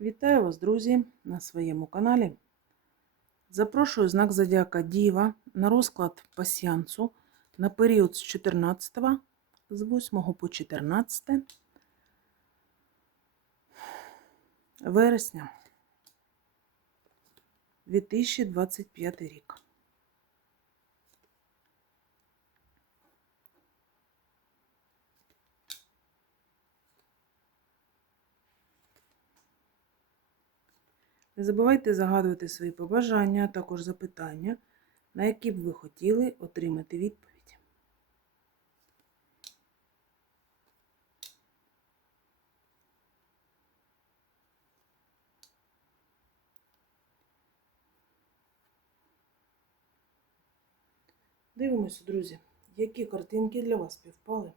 Вітаю вас, друзі, на своєму каналі. Запрошую знак Зодіака Діва на розклад пасіансу на період з 14 з 8 по 14 вересня 2025 рік. Не забувайте загадувати свої побажання, а також запитання, на які б ви хотіли отримати відповідь. Дивимося, друзі, які картинки для вас співпали.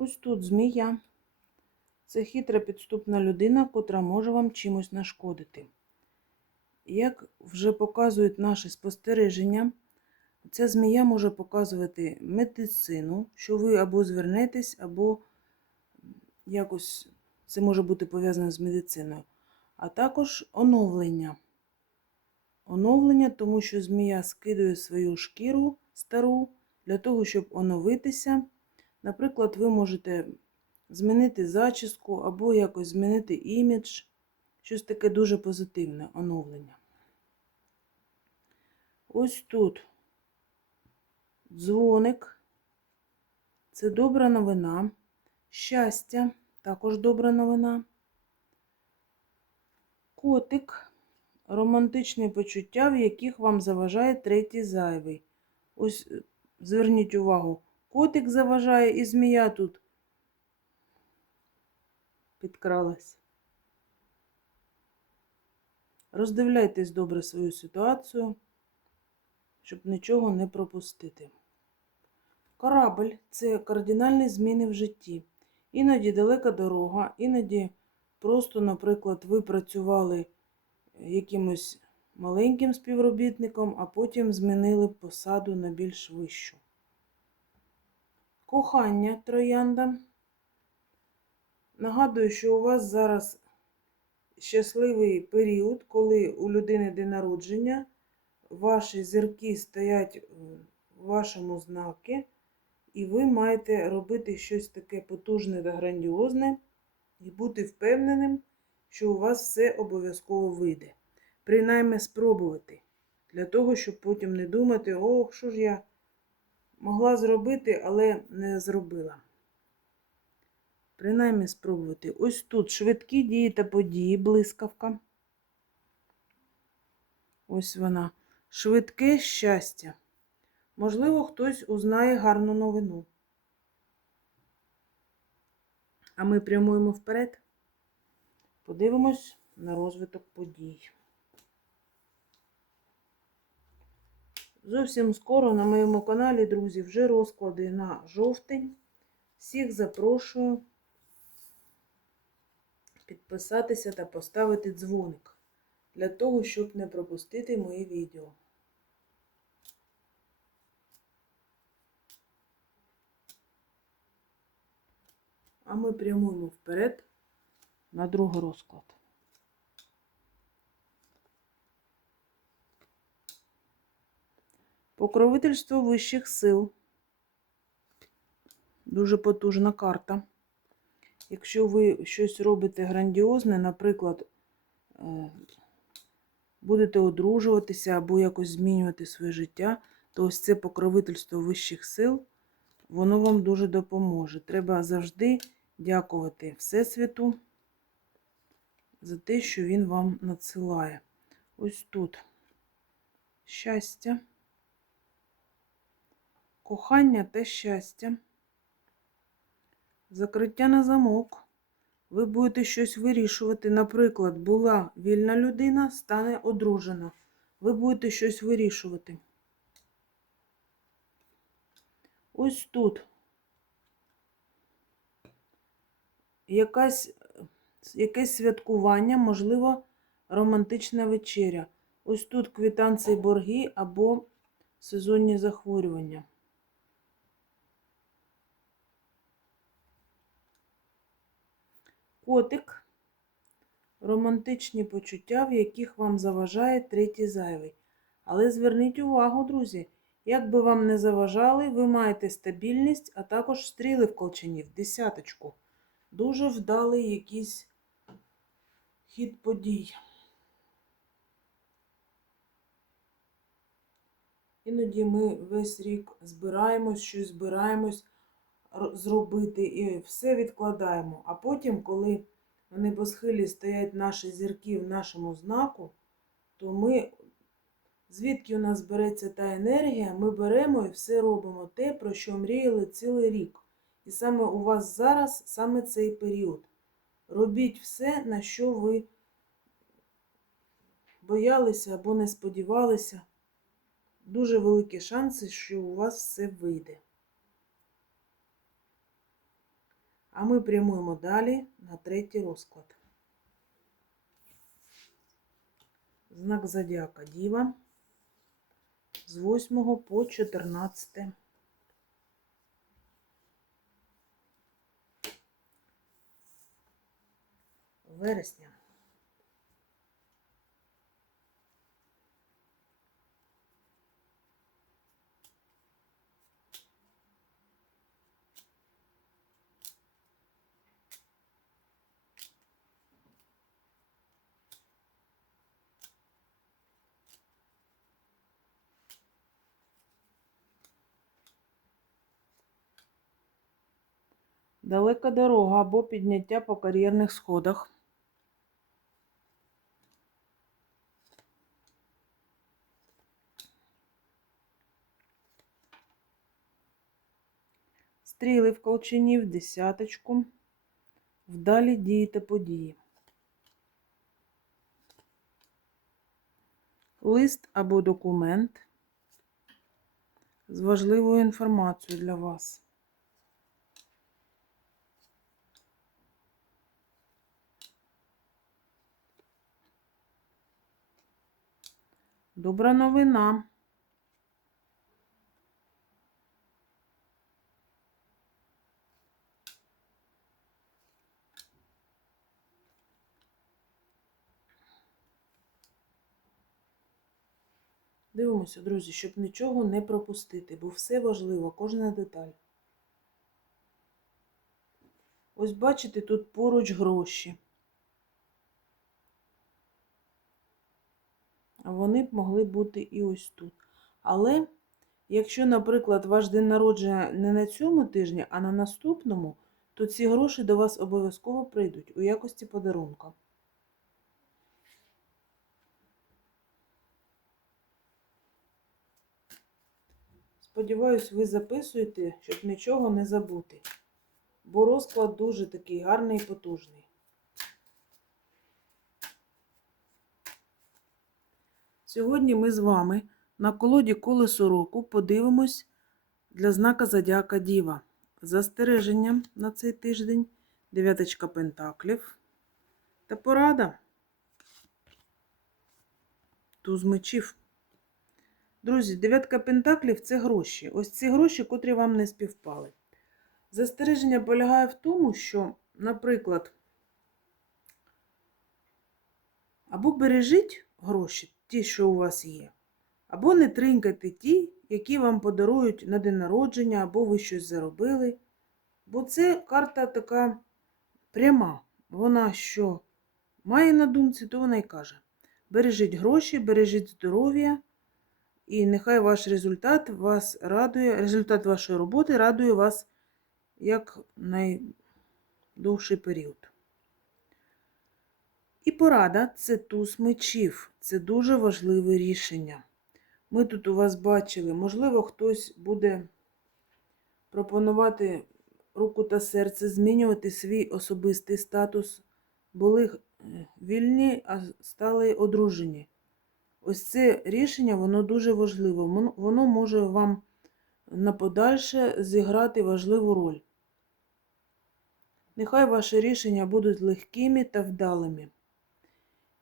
Ось тут змія. Це хитра підступна людина, котра може вам чимось нашкодити. Як вже показують наші спостереження, ця змія може показувати медицину, що ви або звернетесь, або якось це може бути пов'язане з медициною, а також оновлення. Оновлення, тому що змія скидує свою шкіру стару для того, щоб оновитися. Наприклад, ви можете змінити зачіску або якось змінити імідж, щось таке дуже позитивне оновлення. Ось тут дзвоник. Це добра новина. Щастя, також добра новина. Котик, романтичні почуття, в яких вам заважає третій зайвий. Ось зверніть увагу. Котик заважає і змія тут підкралась. Роздивляйтесь добре свою ситуацію, щоб нічого не пропустити. Корабль це кардинальні зміни в житті. Іноді далека дорога, іноді просто, наприклад, ви працювали якимось маленьким співробітником, а потім змінили посаду на більш вищу. Кохання троянда. Нагадую, що у вас зараз щасливий період, коли у людини день народження, ваші зірки стоять в вашому знакі, і ви маєте робити щось таке потужне та грандіозне і бути впевненим, що у вас все обов'язково вийде. Принаймні спробувати. Для того, щоб потім не думати, ох, що ж я могла зробити, але не зробила. Принаймні спробувати. Ось тут швидкі дії та події, блискавка. Ось вона. Швидке щастя. Можливо, хтось узнає гарну новину. А ми прямуємо вперед. Подивимось на розвиток подій. Зовсім скоро на моєму каналі, друзі, вже розклади на жовтень. Всіх запрошую підписатися та поставити дзвоник для того, щоб не пропустити мої відео. А ми прямуємо вперед на другий розклад. Покровительство вищих сил. Дуже потужна карта. Якщо ви щось робите грандіозне, наприклад, е, будете одружуватися або якось змінювати своє життя, то ось це покровительство вищих сил, воно вам дуже допоможе. Треба завжди дякувати Всесвіту за те, що він вам надсилає. Ось тут щастя, кохання та щастя. Закриття на замок. Ви будете щось вирішувати. Наприклад, була вільна людина, стане одружена. Ви будете щось вирішувати. Ось тут. Якась, якесь святкування, можливо, романтична вечеря. Ось тут квитанції борги або сезонні захворювання. Котик. Романтичні почуття, в яких вам заважає третій зайвий. Але зверніть увагу, друзі, як би вам не заважали, ви маєте стабільність, а також стріли в колчані, в десяточку. Дуже вдалий якийсь хід подій. Іноді ми весь рік збираємось, щось збираємось зробити і все відкладаємо. А потім, коли на небосхилі стоять наші зірки в нашому знаку, то ми, звідки у нас береться та енергія, ми беремо і все робимо те, про що мріяли цілий рік. І саме у вас зараз саме цей період. Робіть все, на що ви боялися або не сподівалися. Дуже великі шанси, що у вас все вийде. А ми прямуємо далі на третій розклад. Знак зодіака Діва з 8 по 14 вересня. Далека дорога або підняття по кар'єрних сходах. Стріли в колчані в десяточку. Вдалі дії та події. Лист або документ з важливою інформацією для вас. Добра новина. Дивимося, друзі, щоб нічого не пропустити, бо все важливо, кожна деталь. Ось бачите, тут поруч гроші. Вони б могли бути і ось тут. Але, якщо, наприклад, ваш день народження не на цьому тижні, а на наступному, то ці гроші до вас обов'язково прийдуть у якості подарунка. Сподіваюсь, ви записуєте, щоб нічого не забути. Бо розклад дуже такий гарний і потужний. Сьогодні ми з вами на колоді колесо року подивимось для знака Зодіака Діва. Застереження на цей тиждень, дев'яточка пентаклів та порада. Туз мечів. Друзі, дев'ятка пентаклів це гроші. Ось ці гроші, котрі вам не співпали. Застереження полягає в тому, що, наприклад, або бережіть гроші, ті, що у вас є, або не тринькайте ті, які вам подарують на день народження, або ви щось заробили. Бо це карта така пряма. Вона що має на думці, то вона й каже: бережіть гроші, бережіть здоров'я. І нехай ваш результат вас радує, результат вашої роботи радує вас як найдовший період. І порада це туз мечів. Це дуже важливе рішення. Ми тут у вас бачили, можливо, хтось буде пропонувати руку та серце, змінювати свій особистий статус, були е, вільні, а стали одружені. Ось це рішення, воно дуже важливе. Воно- може вам на подальше зіграти важливу роль. Нехай ваші рішення будуть легкими та вдалими.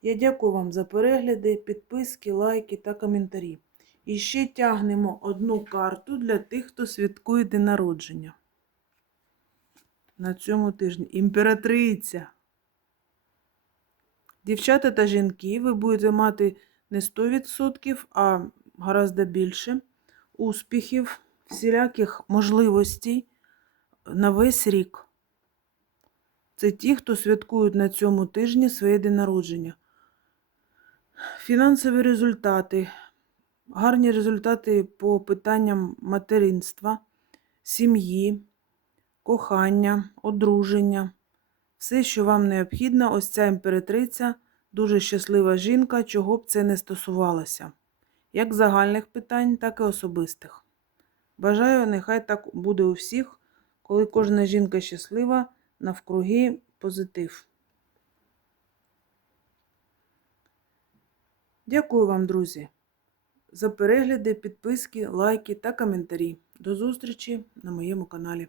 Я дякую вам за перегляди, підписки, лайки та коментарі. І ще тягнемо одну карту для тих, хто святкує день народження. На цьому тижні. Імператриця. Дівчата та жінки, ви будете мати не 100%, а гораздо більше успіхів, всіляких можливостей на весь рік. Це ті, хто святкують на цьому тижні своє день народження. Фінансові результати, гарні результати по питанням материнства, сім'ї, кохання, одруження. Все, що вам необхідно, ось ця імператриця, дуже щаслива жінка, чого б це не стосувалося. Як загальних питань, так і особистих. Бажаю, нехай так буде у всіх, коли кожна жінка щаслива, навкруги позитив. Дякую вам, друзі, за перегляди, підписки, лайки та коментарі. До зустрічі на моєму каналі.